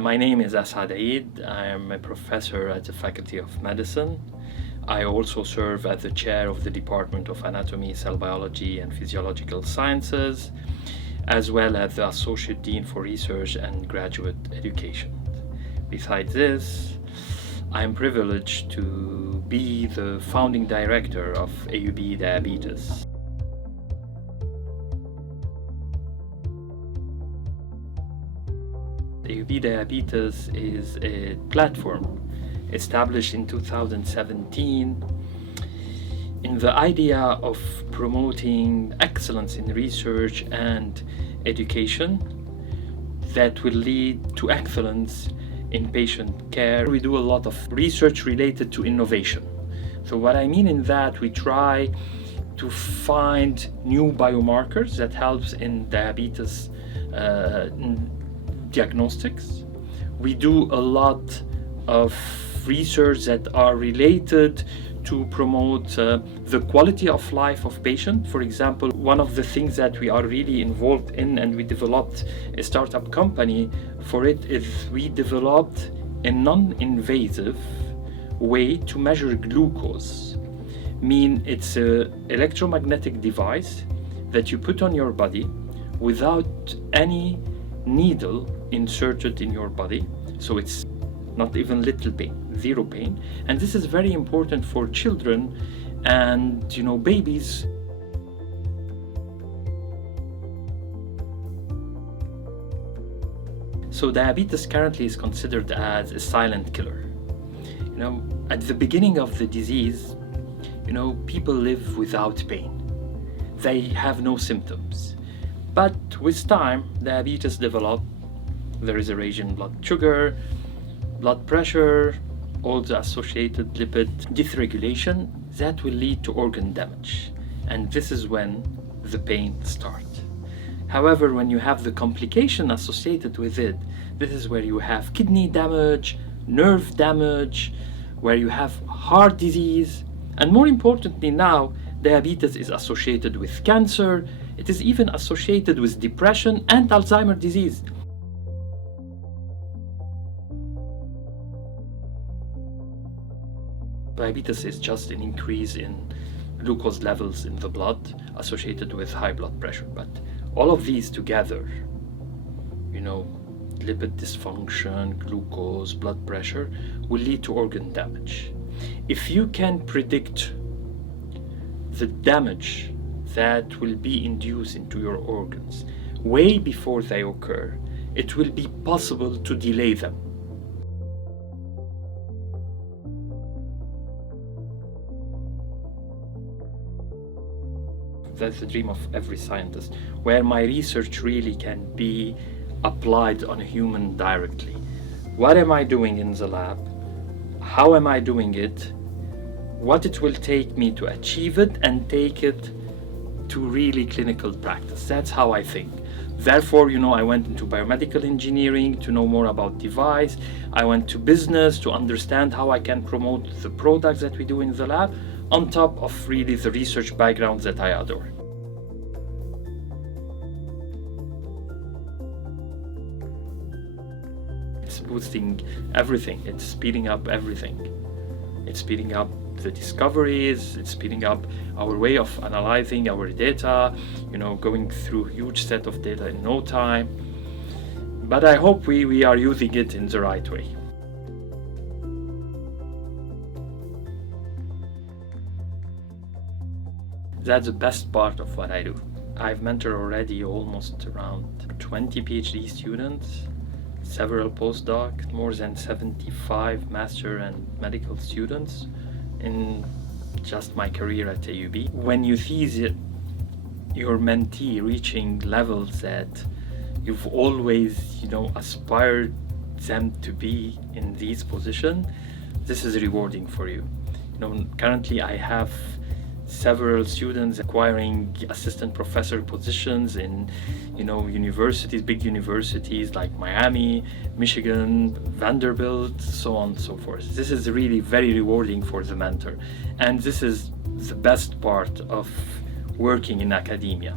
My name is Assaad Eid. I am a professor at the Faculty of Medicine. I also serve as the chair of the Department of Anatomy, Cell Biology and Physiological Sciences, as well as the Associate Dean for Research and Graduate Education. Besides this, I am privileged to be the founding director of AUB Diabetes. AUB Diabetes is a platform established in 2017 in the idea of promoting excellence in research and education that will lead to excellence in patient care. We do a lot of research related to innovation. So what I mean in that, we try to find new biomarkers that helps in diabetes diagnostics. We do a lot of research that are related to promote the quality of life of patients. For example, one of the things that we are really involved in, and we developed a startup company for it, is we developed a non-invasive way to measure glucose. It's an electromagnetic device that you put on your body without any needle inserted in your body, so it's not even little pain, zero pain. And this is very important for children and babies. So diabetes currently is considered as a silent killer. At the beginning of the disease, people live without pain. They have no symptoms. But with time, diabetes develops. There is a rise in blood sugar, blood pressure, all the associated lipid dysregulation that will lead to organ damage. And this is when the pain starts. However, when you have the complication associated with it, this is where you have kidney damage, nerve damage, where you have heart disease, and more importantly now, diabetes is associated with cancer. It is even associated with depression and Alzheimer's disease. Diabetes is just an increase in glucose levels in the blood associated with high blood pressure. But all of these together, lipid dysfunction, glucose, blood pressure, will lead to organ damage. If you can predict the damage that will be induced into your organs way before they occur, it will be possible to delay them. That's the dream of every scientist, where my research really can be applied on a human directly. What am I doing in the lab? How am I doing it? What it will take me to achieve it and take it to really clinical practice. That's how I think. Therefore, I went into biomedical engineering to know more about device. I went to business to understand how I can promote the products that we do in the lab, on top of really the research background that I adore. It's boosting everything. It's speeding up everything. It's speeding up the discoveries, it's speeding up our way of analyzing our data, going through huge set of data in no time. But I hope we are using it in the right way. That's the best part of what I do. I've mentored already almost around 20 PhD students, several postdocs, more than 75 master and medical students in just my career at AUB. When you see your mentee reaching levels that you've always, aspired them to be in this position, this is rewarding for you. Currently I have several students acquiring assistant professor positions in universities, big universities like Miami, Michigan, Vanderbilt, so on and so forth. This is really very rewarding for the mentor, and this is the best part of working in academia.